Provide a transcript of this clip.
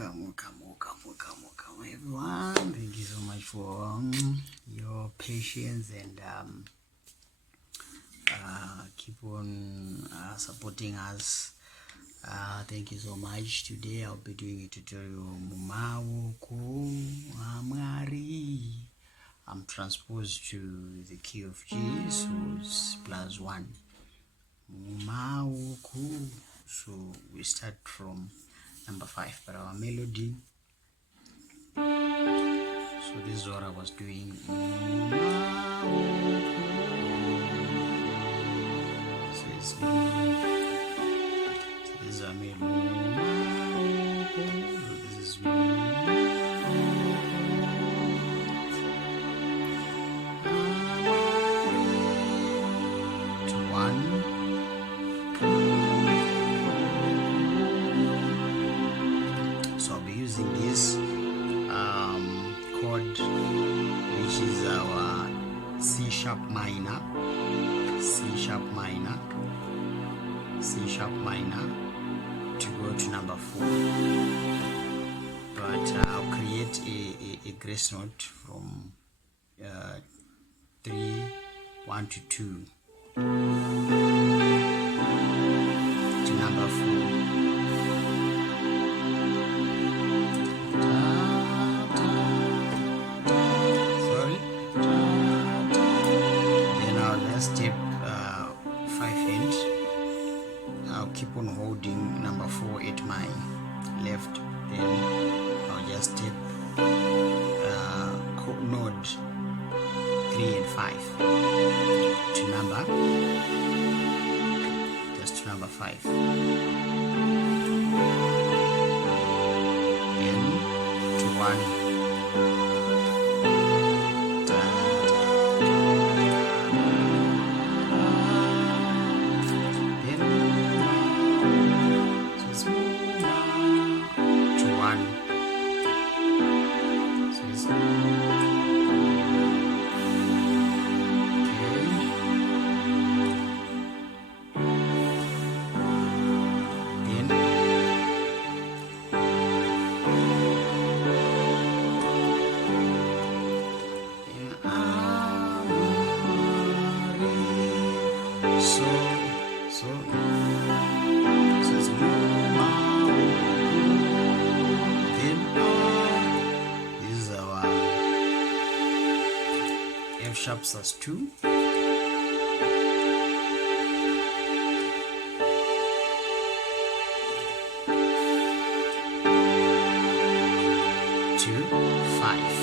welcome, everyone. Thank you so much for your patience and keep on supporting us. Thank you so much. Today I'll be doing a tutorial Mumawoko Amari. I'm transposed to the key of G, so it's +1. Mumawoko. So we start from number 5, but our melody. So this is what I was doing. So this is a melody. So this is to 1. So I'll be using this chord, which is our C sharp minor, to go to number 4. But I'll create a grace note from 3, 1 to 2 to number 4. Step 5 and I'll keep on holding number 4 at my left, then I'll just step node 3 and 5 to number 5, then to 1. F sharp sus2, to 5.